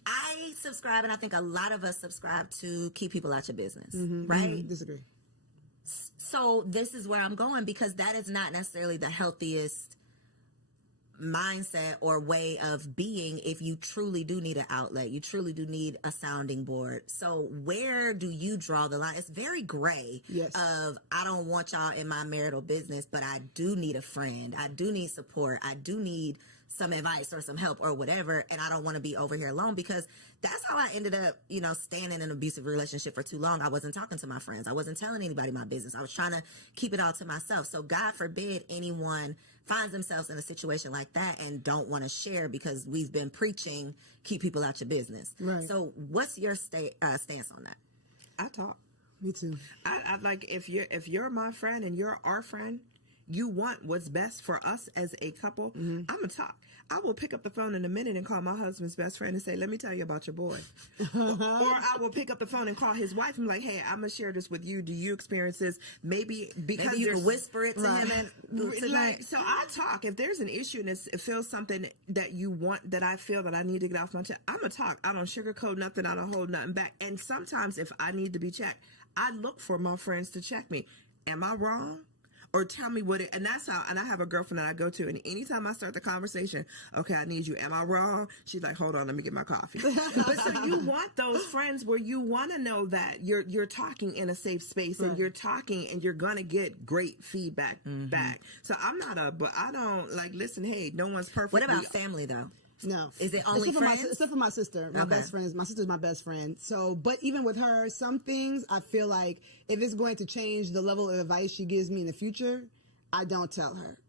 I subscribe, and I think a lot of us subscribe to keep people out your business, right? Disagree. So this is where I'm going, because that is not necessarily the healthiest mindset or way of being if you truly do need an outlet. You truly do need a sounding board. So where do you draw the line? It's very gray of, I don't want y'all in my marital business, but I do need a friend. I do need support. I do need some advice or some help or whatever, and I don't want to be over here alone, because that's how I ended up, staying in an abusive relationship for too long. I wasn't talking to my friends. I wasn't telling anybody my business. I was trying to keep it all to myself. So God forbid anyone finds themselves in a situation like that and don't want to share, because we've been preaching, keep people out your business. Right. So what's your stance on that? I talk. Me too. I like, if you're my friend and you're our friend, you want what's best for us as a couple, I'm going to talk. I will pick up the phone in a minute and call my husband's best friend and say, let me tell you about your boy. Or I will pick up the phone and call his wife and be like, hey, I'm going to share this with you. Do you experience this? Maybe because you can whisper it to him. And so I talk. If there's an issue and it feels something that you want, that I feel that I need to get off my chest, I'm going to talk. I don't sugarcoat nothing. I don't hold nothing back. And sometimes if I need to be checked, I look for my friends to check me. Am I wrong? Or tell me and that's how, and I have a girlfriend that I go to, and anytime I start the conversation, okay, I need you. Am I wrong? She's like, hold on, let me get my coffee. But so you want those friends where you want to know that you're talking in a safe space, and you're talking and you're going to get great feedback back. So but I don't listen, hey, no one's perfect. What about family though? No. Is it only friends? Except for my sister. My best friend my sister's my best friend. So, but even with her, some things I feel like if it's going to change the level of advice she gives me in the future, I don't tell her.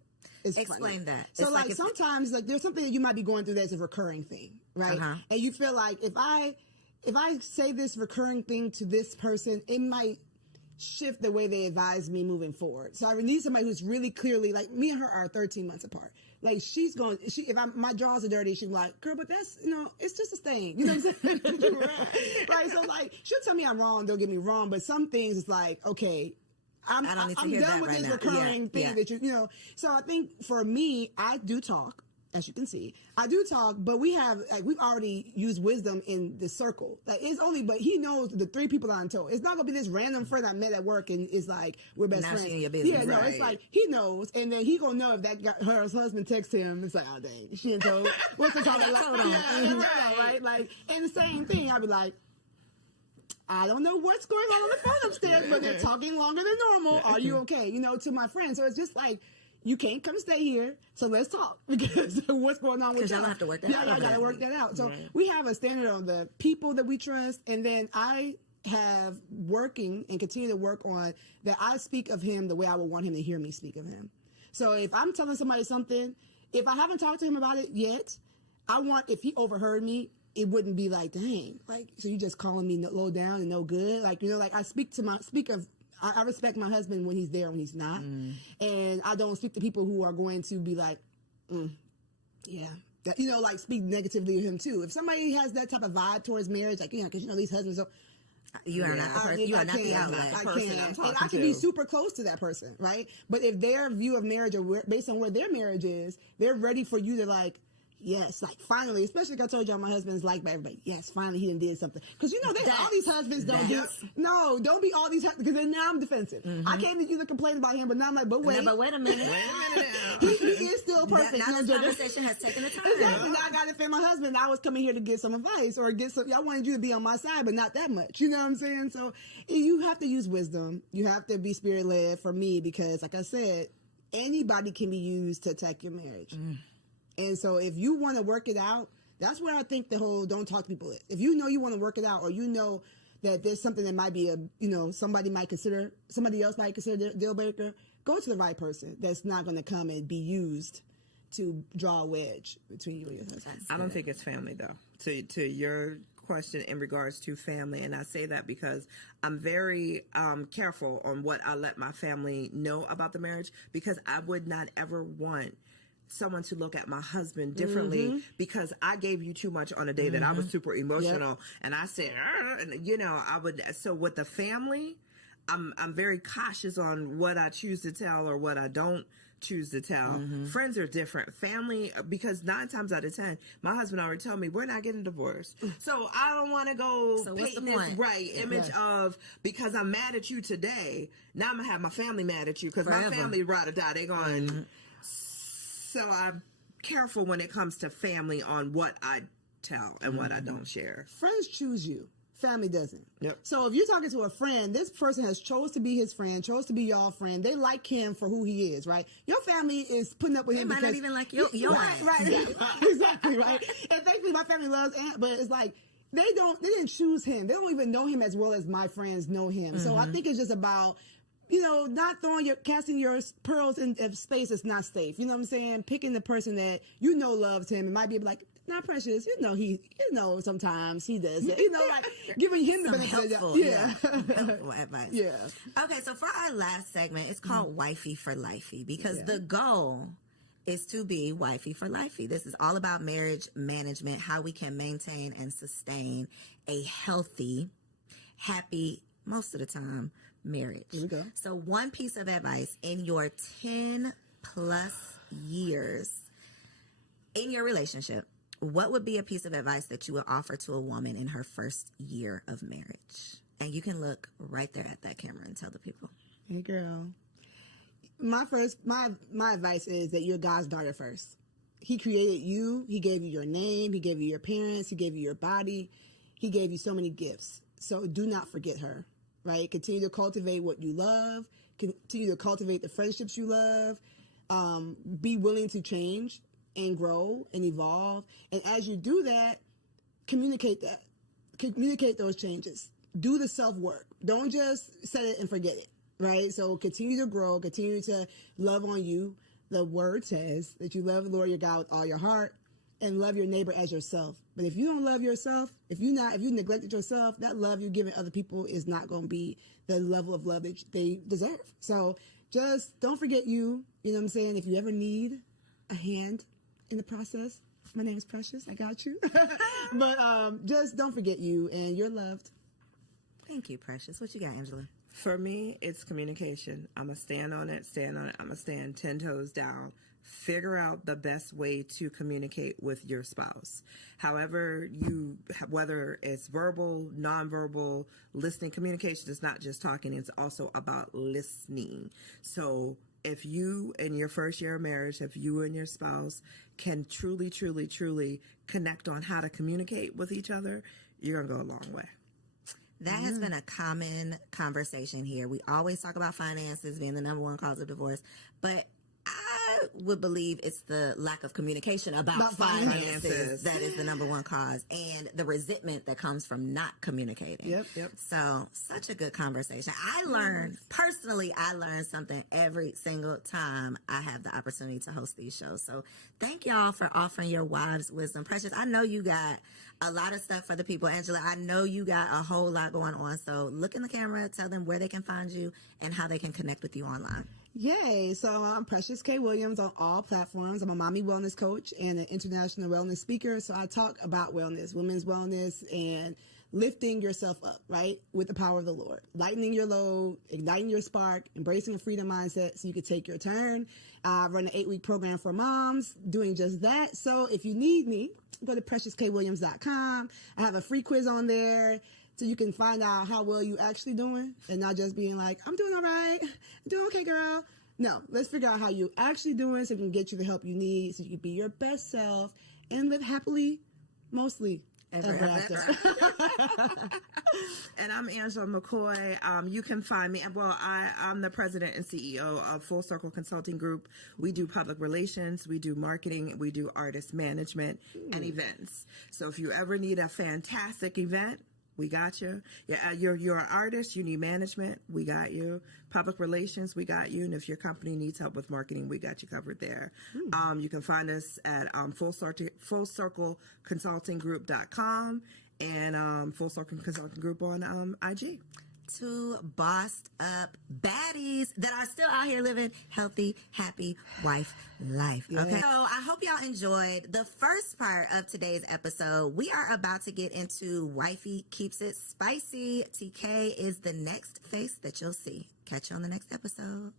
Explain that. So it's sometimes there's something that you might be going through that's a recurring thing, right? And you feel like if I say this recurring thing to this person, it might shift the way they advise me moving forward. So I need somebody who's really clearly, like, me and her are 13 months apart. Like, my drawers are dirty, she's like, girl, but that's, it's just a stain. You know what I'm saying? Right. So she'll tell me I'm wrong, don't get me wrong, but some things it's like, okay, I'm I don't need to I'm hear done that with right this now. recurring thing Yeah. that you know. So I think for me, I do talk. As you can see, I do talk, but we've already used wisdom in the circle. Like it's only, but he knows the 3 people I'm told. It's not gonna be this random friend I met at work and is like we're best Now friends. she in your business. Yeah, no, it's Right. like he knows, and then he gonna know if that guy, her husband texts him. It's like, oh dang, she didn't told. What's the call? Like, Hold on. yeah, right? Like, and the same thing. I'd be like, I don't know what's going on the phone upstairs, but they're talking longer than normal. Are you okay? You know, to my friends. So it's just like, you can't come stay here, so let's talk because what's going on with 'Cause y'all y'all? have to work that out. Yeah, y'all gotta work that out. So we have a standard on the people that we trust, and then I have working and continue to work on that. I speak of him the way I would want him to hear me speak of him. So if I'm telling somebody something, if I haven't talked to him about it yet, I want, if he overheard me, it wouldn't be like, dang, like, so you just calling me low down and no good. Like, you know, like I I respect my husband when he's there, when he's not. And I don't speak to people who are going to be like, yeah. That, you know, like speak negatively of him too. If somebody has that type of vibe towards marriage, like, because you know, these husbands are, You are not the person. You are not the outlet. I person I'm can't. talking And I can to. be super close to that person, right? But if their view of marriage or based on where their marriage is, they're ready for you to like, yes, like finally, especially like I told y'all, my husband's liked by everybody. Yes, finally he did something. Because you know, all these husbands don't do. No, don't be all these because then now I'm defensive. I came to you to complain about him, but now I'm like, but wait, No, but wait a minute. he is still perfect. Now No, this Georgia. conversation has taken the time. Exactly. Now I got to defend my husband. I was coming here to get some advice or get some. I wanted you to be on my side, but not that much. You know what I'm saying? So you have to use wisdom. You have to be spirit led for me because, like I said, anybody can be used to attack your marriage. And so if you want to work it out, that's where I think the whole don't talk to people is. If you know you want to work it out, or you know that there's something that might be somebody else might consider a deal breaker, go to the right person that's not going to come and be used to draw a wedge between you and your husband. I don't think it's family though. To your question in regards to family, and I say that because I'm very careful on what I let my family know about the marriage, because I would not ever want someone to look at my husband differently because I gave you too much on a day that I was super emotional and I said, and you know, I would. So with the family, I'm very cautious on what I choose to tell or what I don't choose to tell. Friends are different. Family, because 9 times out of 10, my husband already told me we're not getting divorced. So I don't want to go So what's paint the this point? image of, because I'm mad at you today, now I'm gonna have my family mad at you because my Forever. family ride or die. They're going. So I'm careful when it comes to family on what I tell and what I don't share. Friends choose you. Family doesn't. Yep. So if you're talking to a friend, this person has chose to be his friend, chose to be your friend. They like him for who he is, right? Your family is putting up with him might not because even like your right, ass. right, exactly, right. And thankfully, my family loves Ant, but it's like they didn't choose him. They don't even know him as well as my friends know him. So I think it's just about, you know, not casting your pearls in space that's not safe. You know what I'm saying? Picking the person that you know loves him and might be like, not Precious. You know, sometimes he does it. You know, like giving him the Some benefit of the helpful, yeah. helpful advice. Yeah. Okay, so for our last segment, it's called Wifey for Lifey because the goal is to be wifey for lifey. This is all about marriage management, how we can maintain and sustain a healthy, happy, most of the time, marriage. Here we go. So one piece of advice in your 10 plus years in your relationship, what would be a piece of advice that you would offer to a woman in her first year of marriage? And you can look right there at that camera and tell the people. Hey, girl. My advice is that you're God's daughter first. He created you. He gave you your name. He gave you your parents. He gave you your body. He gave you so many gifts. So do not forget her, right? Continue to cultivate what you love. Continue to cultivate the friendships you love. Be willing to change and grow and evolve. And as you do that, communicate that. Communicate those changes. Do the self-work. Don't just set it and forget it, right? So continue to grow, continue to love on you. The word says that you love the Lord your God with all your heart and love your neighbor as yourself. But if you don't love yourself, if you neglected yourself, that love you're giving other people is not going to be the level of love that they deserve. So just don't forget you. You know what I'm saying? If you ever need a hand in the process, my name is Precious. I got you. But just don't forget you, and you're loved. Thank you, Precious. What you got, Angela? For me, it's communication. I'm going to stand on it. I'm going to stand 10 toes down. Figure out the best way to communicate with your spouse. However, whether it's verbal, nonverbal, listening, communication is not just talking, it's also about listening. So if you, in your first year of marriage, if you and your spouse can truly, truly, truly connect on how to communicate with each other, you're going to go a long way. That has been a common conversation here. We always talk about finances being the number one cause of divorce, but I would believe it's the lack of communication about finances that is the number one cause, and the resentment that comes from not communicating. Yep. So, such a good conversation. I learned something every single time I have the opportunity to host these shows. So, thank y'all for offering your wives' wisdom. Precious, I know you got a lot of stuff for the people. Angela, I know you got a whole lot going on. So, look in the camera, tell them where they can find you and how they can connect with you online. Yay. So I'm Precious K. Williams on all platforms. I'm a mommy wellness coach and an international wellness speaker. So I talk about wellness, women's wellness, and lifting yourself up, right? With the power of the Lord, lightening your load, igniting your spark, embracing a freedom mindset so you can take your turn. I run an 8-week program for moms doing just that. So if you need me, go to PreciousKWilliams.com. I have a free quiz on there, so you can find out how well you actually doing and not just being like, I'm doing all right. I'm doing okay, girl. No, let's figure out how you actually doing so we can get you the help you need so you can be your best self and live happily, mostly ever after. And I'm Angela McCoy. You can find me. Well, I'm the president and CEO of Full Circle Consulting Group. We do public relations, we do marketing, we do artist management and events. So if you ever need a fantastic event, we got you. Yeah, you're an artist, you need management, we got you. Public relations, we got you. And if your company needs help with marketing, we got you covered there. You can find us at fullcircleconsultinggroup.com and Full Circle Consulting Group on IG. Two bossed up baddies that are still out here living healthy, happy wife life. Okay. So I hope y'all enjoyed the first part of today's episode. We are about to get into Wifey Keeps It Spicy. TK is the next face that you'll see. Catch you on the next episode.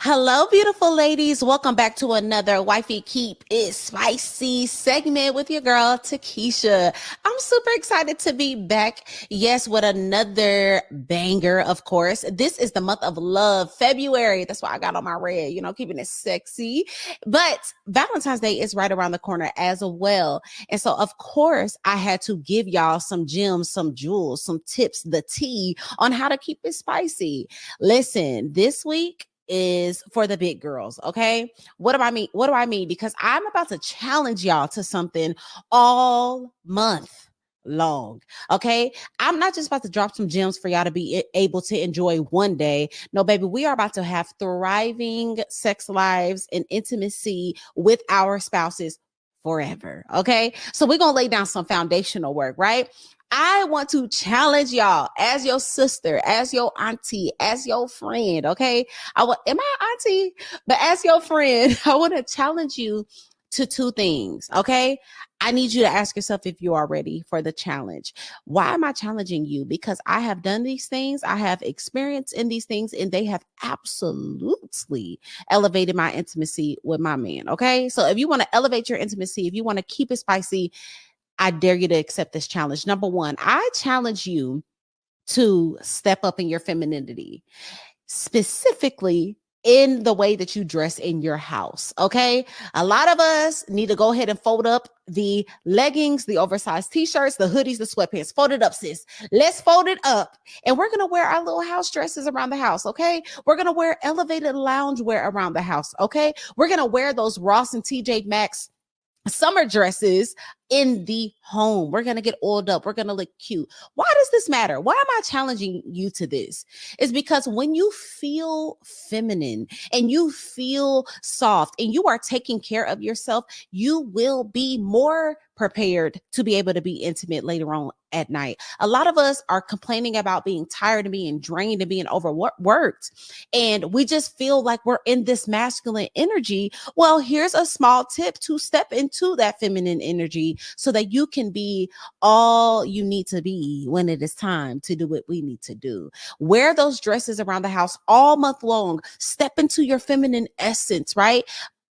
Hello, beautiful ladies. Welcome back to another Wifey Keep It Spicy segment with your girl, Takesha. I'm super excited to be back. Yes, with another banger, of course. This is the month of love, February. That's why I got on my red, keeping it sexy. But Valentine's Day is right around the corner as well. And so, of course, I had to give y'all some gems, some jewels, some tips, the tea on how to keep it spicy. Listen, this week is for the big girls. Okay. What do I mean? Because I'm about to challenge y'all to something all month long. Okay. I'm not just about to drop some gems for y'all to be able to enjoy one day. No, baby, we are about to have thriving sex lives and intimacy with our spouses forever. Okay. So we're going to lay down some foundational work, right? I want to challenge y'all as your sister, as your auntie, as your friend. Okay. Am I auntie? But as your friend, I want to challenge you to two things. Okay. I need you to ask yourself if you are ready for the challenge. Why am I challenging you? Because I have done these things. I have experience in these things, and they have absolutely elevated my intimacy with my man. Okay. So if you want to elevate your intimacy, if you want to keep it spicy, I dare you to accept this challenge. Number one, I challenge you to step up in your femininity, specifically in the way that you dress in your house. Okay. A lot of us need to go ahead and fold up the leggings, the oversized t-shirts, the hoodies, the sweatpants. Fold it up, sis. Let's fold it up. And we're going to wear our little house dresses around the house. Okay. We're going to wear elevated loungewear around the house. Okay. We're going to wear those Ross and TJ Maxx summer dresses in the home. We're going to get oiled up. We're going to look cute. Why does this matter? Why am I challenging you to this? It's because when you feel feminine and you feel soft and you are taking care of yourself, you will be more prepared to be able to be intimate later on at night. A lot of us are complaining about being tired and being drained and being overworked. And we just feel like we're in this masculine energy. Well, here's a small tip to step into that feminine energy so that you can be all you need to be when it is time to do what we need to do. Wear those dresses around the house all month long. Step into your feminine essence, right?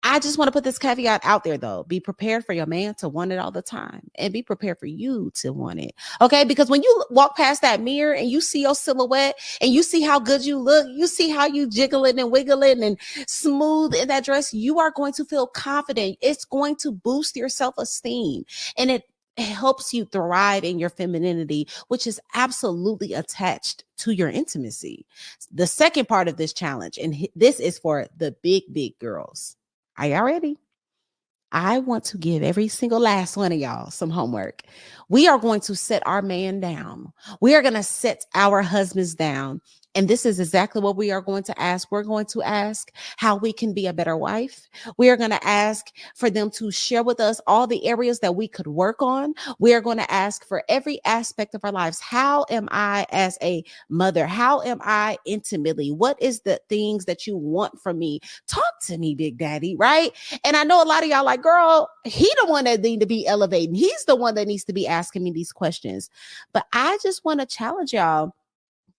I just want to put this caveat out there though. Be prepared for your man to want it all the time, and be prepared for you to want it. Okay. Because when you walk past that mirror and you see your silhouette and you see how good you look, you see how you jiggling and wiggling and smooth in that dress, you are going to feel confident. It's going to boost your self-esteem, and it helps you thrive in your femininity, which is absolutely attached to your intimacy. The second part of this challenge, and this is for the big girls. Are y'all ready? I want to give every single last one of y'all some homework. We are going to set our man down. We are going to set our husbands down. And this is exactly what we are going to ask. We're going to ask how we can be a better wife. We are going to ask for them to share with us all the areas that we could work on. We are going to ask for every aspect of our lives. How am I as a mother? How am I intimately? What is the things that you want from me? Talk to me, Big Daddy, right? And I know a lot of y'all like, girl, he the one that need to be elevating. He's the one that needs to be asking me these questions. But I just want to challenge y'all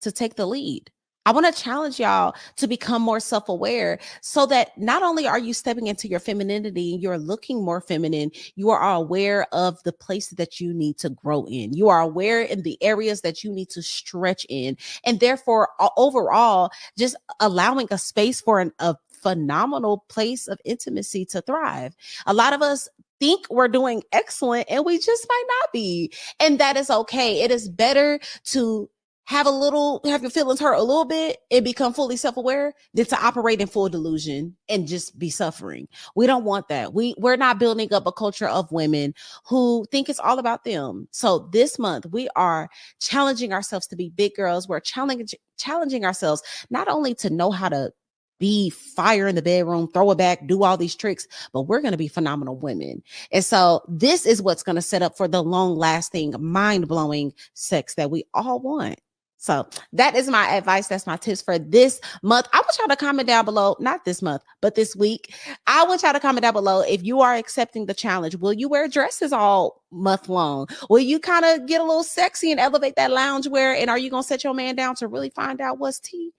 to take the lead. I want to challenge y'all to become more self-aware so that not only are you stepping into your femininity, you're looking more feminine, you are aware of the places that you need to grow in. You are aware in the areas that you need to stretch in. And therefore, overall, just allowing a space for a phenomenal place of intimacy to thrive. A lot of us think we're doing excellent and we just might not be. And that is okay. It is better to have your feelings hurt a little bit and become fully self-aware than to operate in full delusion and just be suffering. We don't want that. We're not building up a culture of women who think it's all about them. So this month we are challenging ourselves to be big girls. We're challenging ourselves not only to know how to be fire in the bedroom, throw it back, do all these tricks, but we're going to be phenomenal women. And so this is what's going to set up for the long-lasting, mind-blowing sex that we all want. So that is my advice. That's my tips for this month. I want y'all to comment down below, not this month, but this week. I want y'all to comment down below if you are accepting the challenge. Will you wear dresses all month long? Will you kind of get a little sexy and elevate that loungewear? And are you going to set your man down to really find out what's tea?